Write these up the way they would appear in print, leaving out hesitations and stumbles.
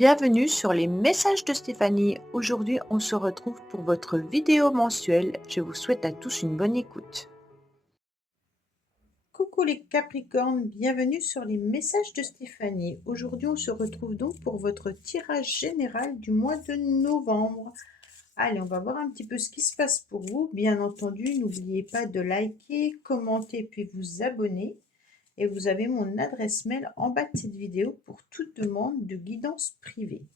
Bienvenue sur les messages de Stéphanie. Aujourd'hui, on se retrouve pour votre vidéo mensuelle. Je vous souhaite à tous une bonne écoute. Coucou les Capricornes, bienvenue sur les messages de Stéphanie. Aujourd'hui, on se retrouve donc pour votre tirage général du mois de novembre. Allez, on va voir un petit peu ce qui se passe pour vous. Bien entendu, n'oubliez pas de liker, commenter puis vous abonner. Et vous avez mon adresse mail en bas de cette vidéo pour toute demande de guidance privée.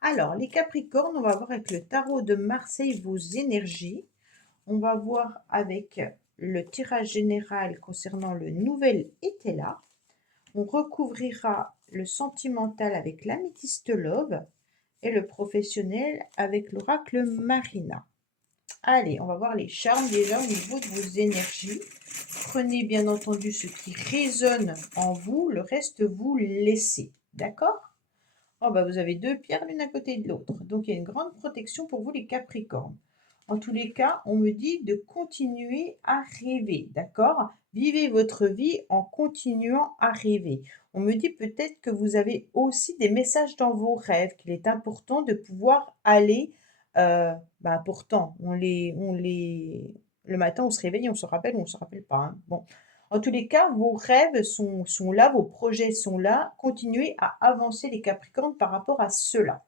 Alors, les Capricornes, on va voir avec le tarot de Marseille vos énergies. On va voir avec le tirage général concernant le nouvel été là. On recouvrira le sentimental avec l'améthyste love et le professionnel avec l'oracle Marina. Allez, on va voir les charmes déjà au niveau de vos énergies. Prenez bien entendu ce qui résonne en vous, le reste vous laissez. D'accord? Oh bah vous avez deux pierres l'une à côté de l'autre. Donc il y a une grande protection pour vous les Capricornes. En tous les cas, on me dit de continuer à rêver, d'accord? Vivez votre vie en continuant à rêver. On me dit peut-être que vous avez aussi des messages dans vos rêves, qu'il est important de pouvoir aller. Pourtant, le matin, on se réveille, on se rappelle ou on ne se rappelle pas, hein. Bon, en tous les cas, vos rêves sont là, vos projets sont là. Continuez à avancer les Capricornes par rapport à cela.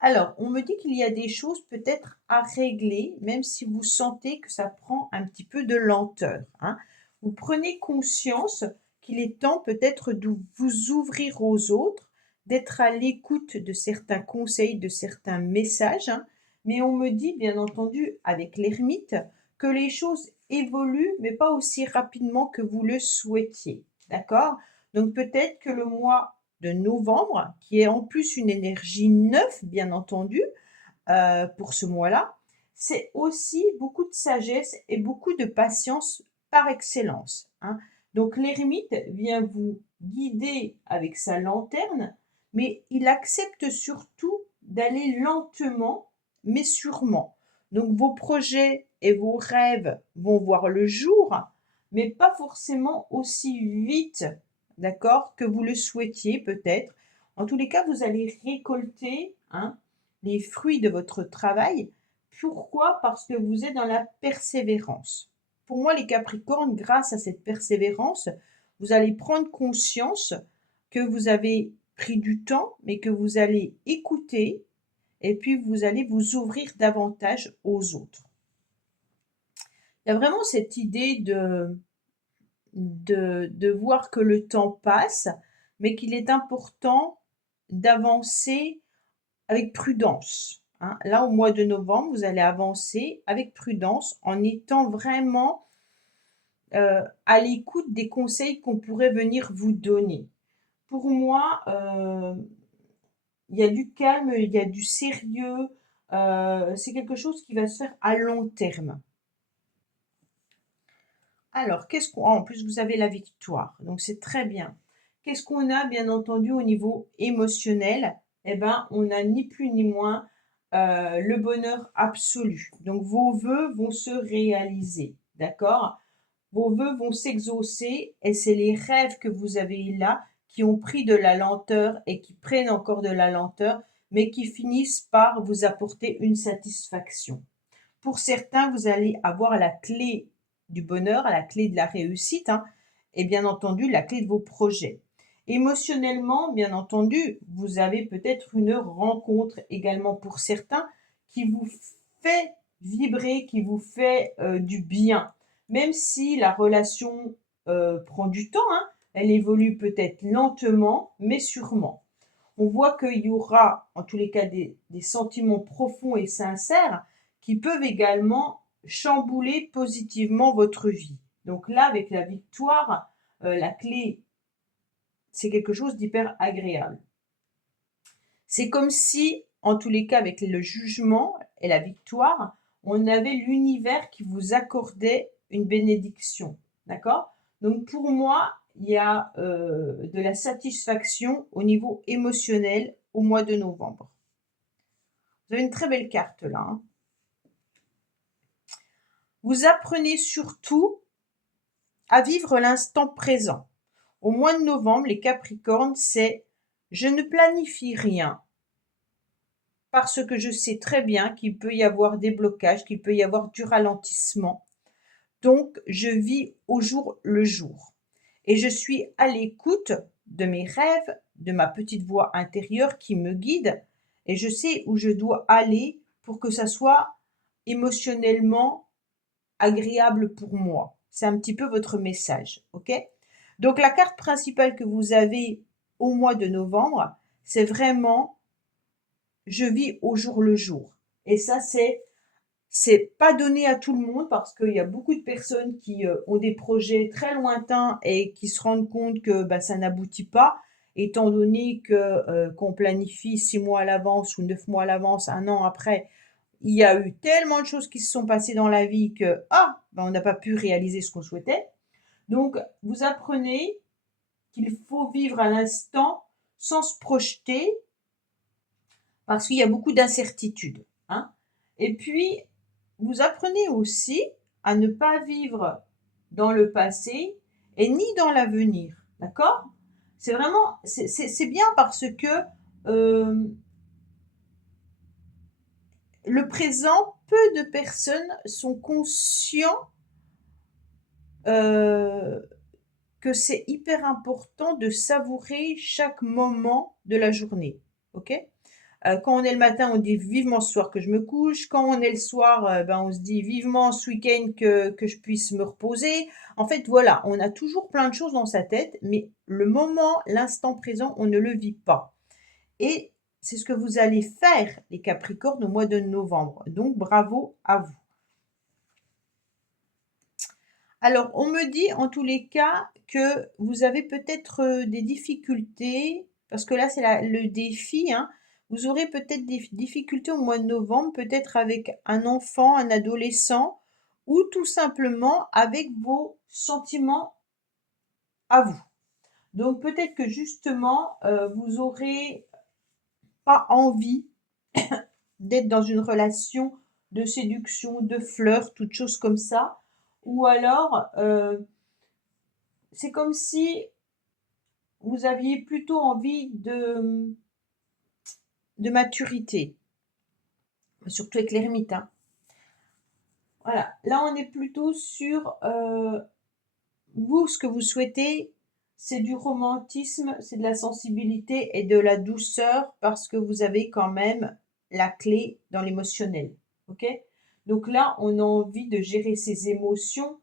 Alors, on me dit qu'il y a des choses peut-être à régler, même si vous sentez que ça prend un petit peu de lenteur, hein. Vous prenez conscience qu'il est temps peut-être de vous ouvrir aux autres, d'être à l'écoute de certains conseils, de certains messages, hein. Mais on me dit, bien entendu, avec l'ermite, que les choses évoluent, mais pas aussi rapidement que vous le souhaitiez. D'accord? Donc peut-être que le mois de novembre, qui est en plus une énergie neuve, bien entendu, pour ce mois-là, c'est aussi beaucoup de sagesse et beaucoup de patience par excellence, hein. Donc l'ermite vient vous guider avec sa lanterne, mais il accepte surtout d'aller lentement, mais sûrement. Donc vos projets et vos rêves vont voir le jour, mais pas forcément aussi vite, d'accord, que vous le souhaitiez peut-être. En tous les cas, vous allez récolter, hein, les fruits de votre travail. Pourquoi? Parce que vous êtes dans la persévérance. Pour moi, les Capricornes, grâce à cette persévérance, vous allez prendre conscience que vous avez pris du temps, mais que vous allez écouter et puis vous allez vous ouvrir davantage aux autres. Il y a vraiment cette idée de voir que le temps passe, mais qu'il est important d'avancer avec prudence, hein. Là, au mois de novembre, vous allez avancer avec prudence en étant vraiment, à l'écoute des conseils qu'on pourrait venir vous donner. Pour moi, il y a du calme, il y a du sérieux, c'est quelque chose qui va se faire à long terme. Alors, qu'est-ce qu'on en plus, vous avez la victoire, donc c'est très bien. Qu'est-ce qu'on a, bien entendu, au niveau émotionnel? Eh ben, on a ni plus ni moins, le bonheur absolu. Donc vos vœux vont se réaliser, d'accord? Vos vœux vont s'exaucer et c'est les rêves que vous avez là qui ont pris de la lenteur et qui prennent encore de la lenteur, mais qui finissent par vous apporter une satisfaction. Pour certains, vous allez avoir la clé du bonheur, la clé de la réussite, hein, et bien entendu la clé de vos projets. Émotionnellement, bien entendu, vous avez peut-être une rencontre également pour certains qui vous fait vibrer, qui vous fait du bien. Même si la relation prend du temps, hein, elle évolue peut-être lentement, mais sûrement. On voit qu'il y aura, en tous les cas, des sentiments profonds et sincères qui peuvent également chambouler positivement votre vie. Donc là, avec la victoire, la clé, c'est quelque chose d'hyper agréable. C'est comme si, en tous les cas, avec le jugement et la victoire, on avait l'univers qui vous accordait une bénédiction. D'accord? Donc pour moi, il y a de la satisfaction au niveau émotionnel au mois de novembre. Vous avez une très belle carte là, hein. Vous apprenez surtout à vivre l'instant présent. Au mois de novembre, les Capricornes, c'est Je ne planifie rien parce que je sais très bien qu'il peut y avoir des blocages, qu'il peut y avoir du ralentissement. Donc, je vis au jour le jour et je suis à l'écoute de mes rêves, de ma petite voix intérieure qui me guide et je sais où je dois aller pour que ça soit émotionnellement agréable pour moi. C'est un petit peu votre message, ok? Donc la carte principale que vous avez au mois de novembre, c'est vraiment je vis au jour le jour. Et ça, c'est pas donné à tout le monde parce qu'il y a beaucoup de personnes qui ont des projets très lointains et qui se rendent compte que bah, ça n'aboutit pas, étant donné que qu'on planifie 6 mois à l'avance ou 9 mois à l'avance, un an après, il y a eu tellement de choses qui se sont passées dans la vie que ben, on n'a pas pu réaliser ce qu'on souhaitait. Donc, vous apprenez qu'il faut vivre à l'instant sans se projeter parce qu'il y a beaucoup d'incertitudes, hein. Et puis, vous apprenez aussi à ne pas vivre dans le passé et ni dans l'avenir, d'accord? C'est vraiment, c'est bien parce que euh, le présent, peu de personnes sont conscients euh, que c'est hyper important de savourer chaque moment de la journée, ok? Quand on est le matin, on dit vivement ce soir que je me couche. Quand on est le soir, ben, on se dit vivement ce week-end que je puisse me reposer. En fait, voilà, on a toujours plein de choses dans sa tête, mais le moment, l'instant présent, on ne le vit pas. Et c'est ce que vous allez faire, les Capricornes, au mois de novembre. Donc, bravo à vous. Alors, on me dit en tous les cas que vous avez peut-être des difficultés, parce que là, c'est le défi, hein. Vous aurez peut-être des difficultés au mois de novembre, peut-être avec un enfant, un adolescent, ou tout simplement avec vos sentiments à vous. Donc, peut-être que justement, vous aurez pas envie d'être dans une relation de séduction, de flirt, toutes choses comme ça. Ou alors, c'est comme si vous aviez plutôt envie de maturité, surtout avec l'ermite, hein. Voilà, là on est plutôt sur vous, ce que vous souhaitez, c'est du romantisme, c'est de la sensibilité et de la douceur parce que vous avez quand même la clé dans l'émotionnel, ok? Donc là, on a envie de gérer ses émotions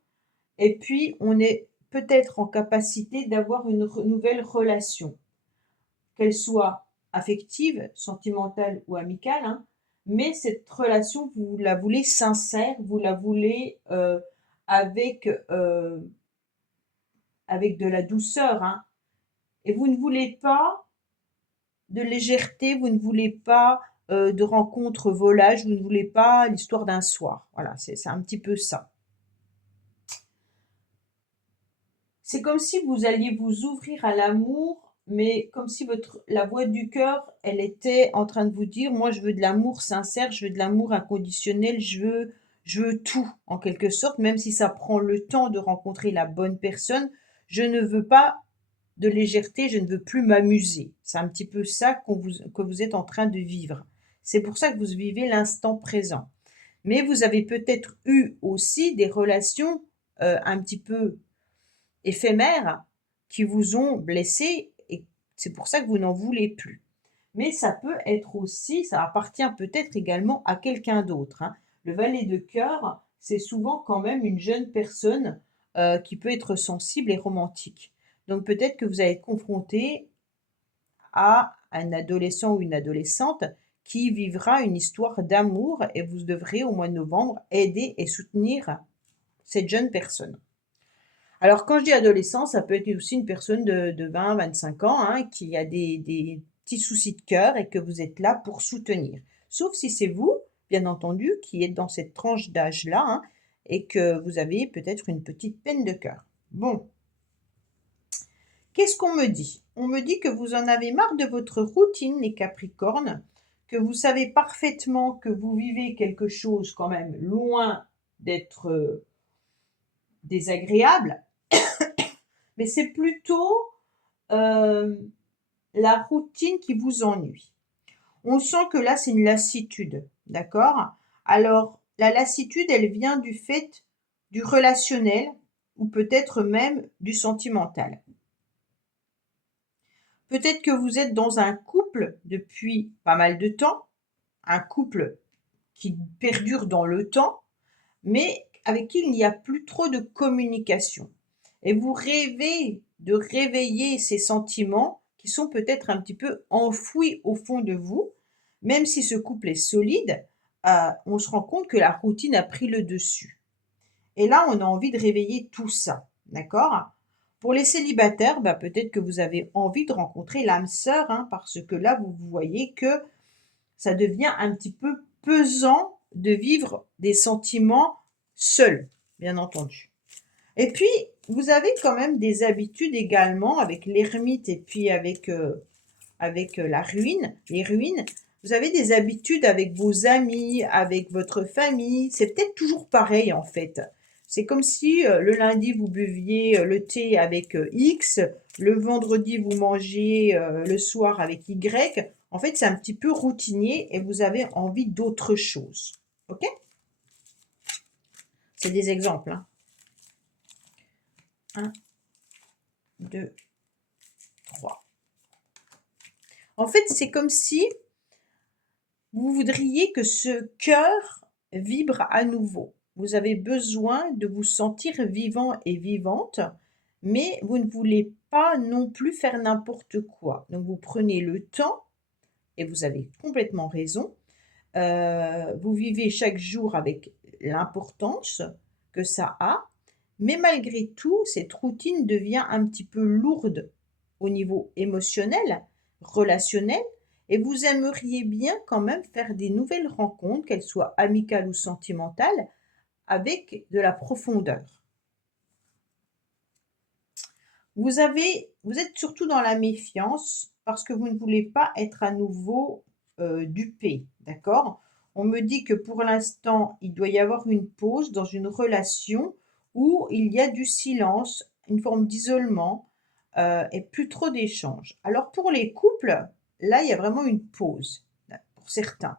et puis on est peut-être en capacité d'avoir une nouvelle relation, qu'elle soit affective, sentimentale ou amicale, hein, mais cette relation, vous la voulez sincère, vous la voulez avec, euh, avec de la douceur, hein, et vous ne voulez pas de légèreté, vous ne voulez pas de rencontres volages, vous ne voulez pas l'histoire d'un soir. Voilà, c'est un petit peu ça. C'est comme si vous alliez vous ouvrir à l'amour, mais comme si la voix du cœur, elle était en train de vous dire, moi je veux de l'amour sincère, je veux de l'amour inconditionnel, je veux tout en quelque sorte, même si ça prend le temps de rencontrer la bonne personne, je ne veux pas de légèreté, je ne veux plus m'amuser. C'est un petit peu ça que vous êtes en train de vivre. C'est pour ça que vous vivez l'instant présent. Mais vous avez peut-être eu aussi des relations un petit peu éphémères qui vous ont blessé et c'est pour ça que vous n'en voulez plus. Mais ça peut être aussi, ça appartient peut-être également à quelqu'un d'autre, hein. Le valet de cœur, c'est souvent quand même une jeune personne qui peut être sensible et romantique. Donc peut-être que vous allez être confronté à un adolescent ou une adolescente qui vivra une histoire d'amour et vous devrez au mois de novembre aider et soutenir cette jeune personne. Alors, quand je dis adolescent, ça peut être aussi une personne de 20-25 ans, hein, qui a des petits soucis de cœur et que vous êtes là pour soutenir. Sauf si c'est vous, bien entendu, qui êtes dans cette tranche d'âge-là, hein, et que vous avez peut-être une petite peine de cœur. Bon, qu'est-ce qu'on me dit? On me dit que vous en avez marre de votre routine, les Capricornes, que vous savez parfaitement que vous vivez quelque chose quand même loin d'être désagréable, mais c'est plutôt euh, la routine qui vous ennuie. On sent que là, c'est une lassitude, d'accord? Alors, la lassitude, elle vient du fait du relationnel ou peut-être même du sentimental. Peut-être que vous êtes dans un couple depuis pas mal de temps, un couple qui perdure dans le temps, mais avec qui il n'y a plus trop de communication. Et vous rêvez de réveiller ces sentiments qui sont peut-être un petit peu enfouis au fond de vous. Même si ce couple est solide, on se rend compte que la routine a pris le dessus. Et là, on a envie de réveiller tout ça, d'accord? Pour les célibataires, bah, peut-être que vous avez envie de rencontrer l'âme sœur, hein, parce que là, vous voyez que ça devient un petit peu pesant de vivre des sentiments seuls, bien entendu. Et puis, vous avez quand même des habitudes également avec l'ermite et puis avec la ruine, les ruines. Vous avez des habitudes avec vos amis, avec votre famille. C'est peut-être toujours pareil en fait. C'est comme si le lundi vous buviez le thé avec X, le vendredi vous mangiez le soir avec Y. En fait, c'est un petit peu routinier et vous avez envie d'autre chose. Ok? C'est des exemples. Hein. 1, 2, 3. En fait, c'est comme si vous voudriez que ce cœur vibre à nouveau. Vous avez besoin de vous sentir vivant et vivante, mais vous ne voulez pas non plus faire n'importe quoi. Donc vous prenez le temps, et vous avez complètement raison. Vous vivez chaque jour avec l'importance que ça a, mais malgré tout, cette routine devient un petit peu lourde au niveau émotionnel, relationnel, et vous aimeriez bien quand même faire des nouvelles rencontres, qu'elles soient amicales ou sentimentales, avec de la profondeur. Vous êtes surtout dans la méfiance parce que vous ne voulez pas être à nouveau dupé, d'accord? On me dit que pour l'instant, il doit y avoir une pause dans une relation où il y a du silence, une forme d'isolement et plus trop d'échanges. Alors pour les couples, là, il y a vraiment une pause pour certains.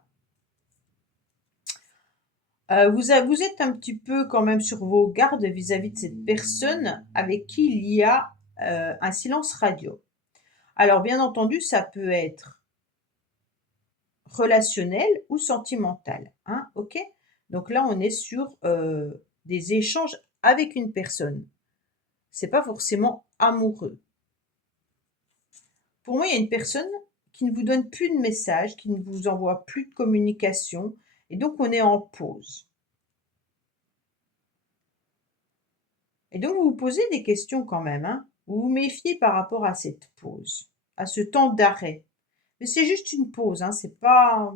Vous êtes un petit peu quand même sur vos gardes vis-à-vis de cette personne avec qui il y a un silence radio. Alors bien entendu, ça peut être relationnel ou sentimental, hein, OK? Donc là, on est sur, des échanges avec une personne. C'est pas forcément amoureux. Pour moi, il y a une personne qui ne vous donne plus de messages, qui ne vous envoie plus de communication et donc on est en pause. Et donc vous vous posez des questions quand même, hein. Vous vous méfiez par rapport à cette pause, à ce temps d'arrêt. Mais c'est juste une pause, hein, c'est pas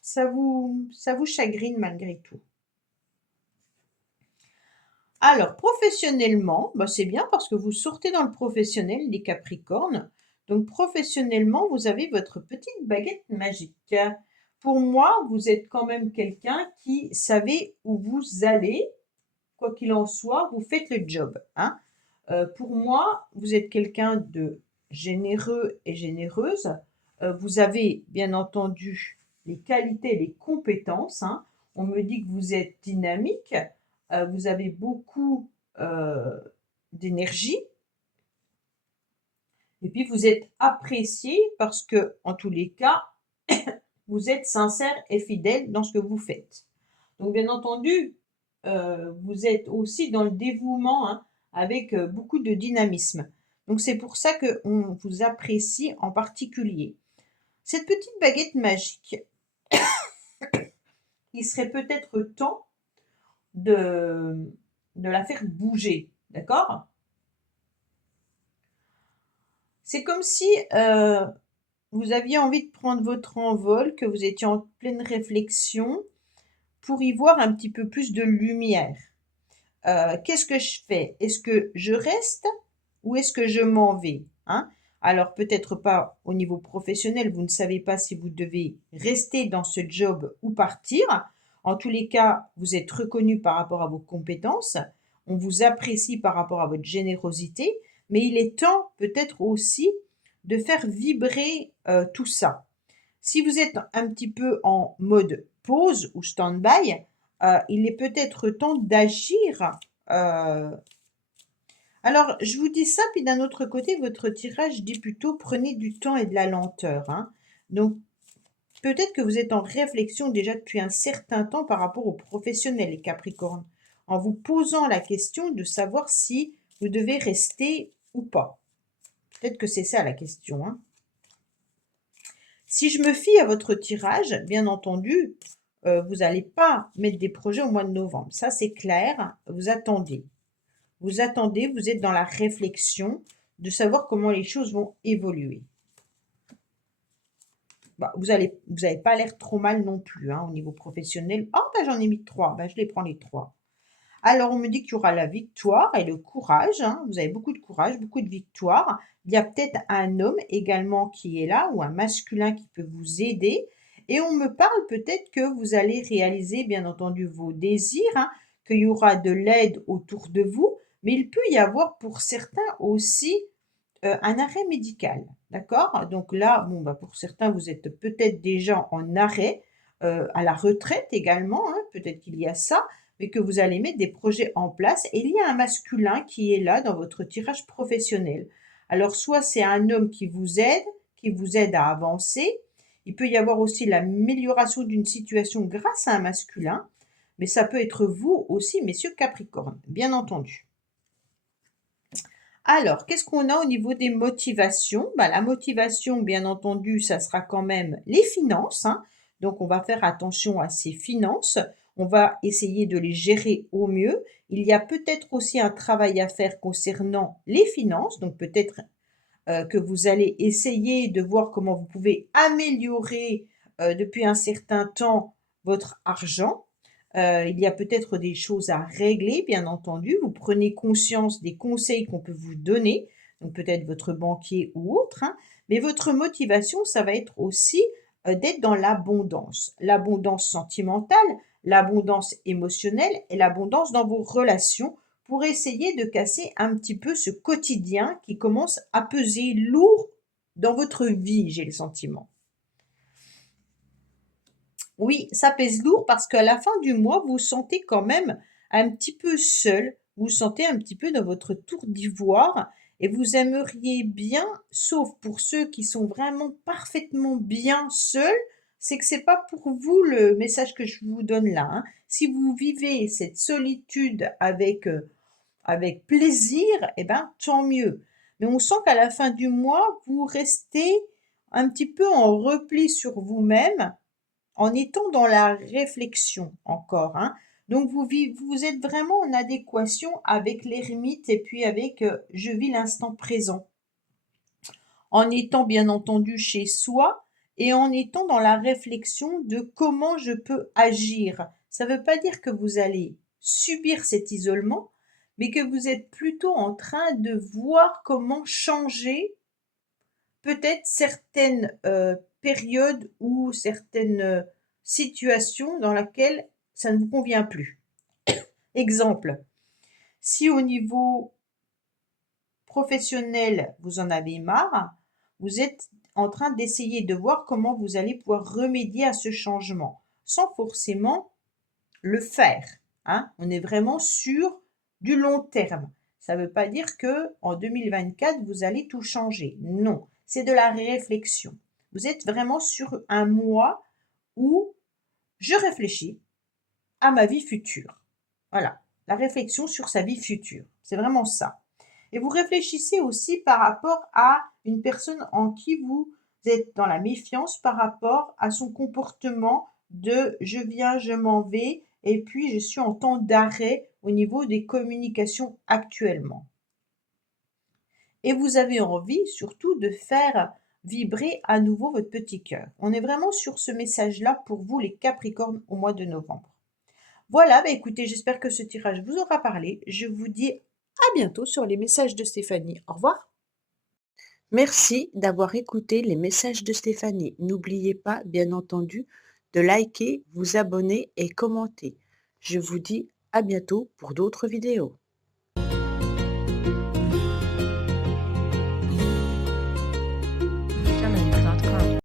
ça vous chagrine malgré tout. Alors professionnellement, bah, c'est bien parce que vous sortez dans le professionnel, les Capricornes. Donc professionnellement, vous avez votre petite baguette magique. Pour moi, vous êtes quand même quelqu'un qui savez où vous allez. Quoi qu'il en soit, vous faites le job, hein. Pour moi, vous êtes quelqu'un de généreux et généreuse. Vous avez bien entendu les qualités, les compétences, hein. On me dit que vous êtes dynamique, vous avez beaucoup d'énergie et puis vous êtes apprécié parce que, en tous les cas, vous êtes sincère et fidèle dans ce que vous faites. Donc, bien entendu, vous êtes aussi dans le dévouement, hein, avec beaucoup de dynamisme. Donc, c'est pour ça qu'on vous apprécie en particulier. Cette petite baguette magique, il serait peut-être temps de, de la faire bouger, d'accord? C'est comme si vous aviez envie de prendre votre envol, que vous étiez en pleine réflexion pour y voir un petit peu plus de lumière. Qu'est-ce que je fais? Est-ce que je reste ou est-ce que je m'en vais? Hein? Alors peut-être pas au niveau professionnel, vous ne savez pas si vous devez rester dans ce job ou partir. En tous les cas, vous êtes reconnu par rapport à vos compétences, on vous apprécie par rapport à votre générosité, mais il est temps peut-être aussi de faire vibrer tout ça. Si vous êtes un petit peu en mode pause ou stand-by, il est peut-être temps d'agir. Alors, je vous dis ça, puis d'un autre côté, votre tirage dit plutôt prenez du temps et de la lenteur, hein. Donc, peut-être que vous êtes en réflexion déjà depuis un certain temps par rapport aux professionnels, les Capricornes, en vous posant la question de savoir si vous devez rester ou pas. Peut-être que c'est ça la question, hein. Si je me fie à votre tirage, bien entendu, vous n'allez pas mettre des projets au mois de novembre. Ça, c'est clair. Vous attendez. Vous attendez, vous êtes dans la réflexion de savoir comment les choses vont évoluer. Bah, vous avez pas l'air trop mal non plus hein, au niveau professionnel. Ah, bah, j'en ai mis 3. Bah, je les prends les 3. Alors, on me dit qu'il y aura la victoire et le courage. Hein. Vous avez beaucoup de courage, beaucoup de victoire. Il y a peut-être un homme également qui est là ou un masculin qui peut vous aider. Et on me parle peut-être que vous allez réaliser, bien entendu, vos désirs, hein, qu'il y aura de l'aide autour de vous. Mais il peut y avoir pour certains aussi un arrêt médical. D'accord? Donc là, bon, bah, pour certains, vous êtes peut-être déjà en arrêt, à la retraite également, hein, peut-être qu'il y a ça mais que vous allez mettre des projets en place. Et il y a un masculin qui est là dans votre tirage professionnel. Alors, soit c'est un homme qui vous aide à avancer. Il peut y avoir aussi l'amélioration d'une situation grâce à un masculin. Mais ça peut être vous aussi, messieurs Capricorne, bien entendu. Alors, qu'est-ce qu'on a au niveau des motivations? Bah, la motivation, bien entendu, ça sera quand même les finances, hein. Donc, on va faire attention à ces finances. On va essayer de les gérer au mieux. Il y a peut-être aussi un travail à faire concernant les finances. Donc, peut-être que vous allez essayer de voir comment vous pouvez améliorer depuis un certain temps votre argent. Il y a peut-être des choses à régler, bien entendu. Vous prenez conscience des conseils qu'on peut vous donner, donc peut-être votre banquier ou autre, hein. Mais votre motivation, ça va être aussi d'être dans l'abondance. L'abondance sentimentale, l'abondance émotionnelle et l'abondance dans vos relations pour essayer de casser un petit peu ce quotidien qui commence à peser lourd dans votre vie, j'ai le sentiment. Oui, ça pèse lourd parce qu'à la fin du mois, vous vous sentez quand même un petit peu seul, vous vous sentez un petit peu dans votre tour d'ivoire et vous aimeriez bien, sauf pour ceux qui sont vraiment parfaitement bien seuls, c'est que c'est pas pour vous le message que je vous donne là, hein. Si vous vivez cette solitude avec plaisir, eh ben, tant mieux. Mais on sent qu'à la fin du mois, vous restez un petit peu en repli sur vous-même en étant dans la réflexion encore, hein. Donc vous êtes vraiment en adéquation avec l'ermite et puis avec je vis l'instant présent. En étant bien entendu chez soi et en étant dans la réflexion de comment je peux agir. Ça ne veut pas dire que vous allez subir cet isolement, mais que vous êtes plutôt en train de voir comment changer peut-être certaines périodes ou certaines situations dans lesquelles ça ne vous convient plus. Exemple, si au niveau professionnel, vous en avez marre, vous êtes en train d'essayer de voir comment vous allez pouvoir remédier à ce changement, sans forcément le faire, hein. On est vraiment sur du long terme. Ça ne veut pas dire que en 2024, vous allez tout changer. Non, c'est de la réflexion. Vous êtes vraiment sur un mois où je réfléchis à ma vie future. Voilà, la réflexion sur sa vie future. C'est vraiment ça. Et vous réfléchissez aussi par rapport à une personne en qui vous êtes dans la méfiance par rapport à son comportement de je viens, je m'en vais, et puis je suis en temps d'arrêt au niveau des communications actuellement. Et vous avez envie surtout de faire vibrer à nouveau votre petit cœur. On est vraiment sur ce message-là pour vous les Capricornes au mois de novembre. Voilà, bah écoutez, j'espère que ce tirage vous aura parlé. Je vous dis à bientôt sur les messages de Stéphanie. Au revoir. Merci d'avoir écouté les messages de Stéphanie. N'oubliez pas, bien entendu, de liker, vous abonner et commenter. Je vous dis à bientôt pour d'autres vidéos.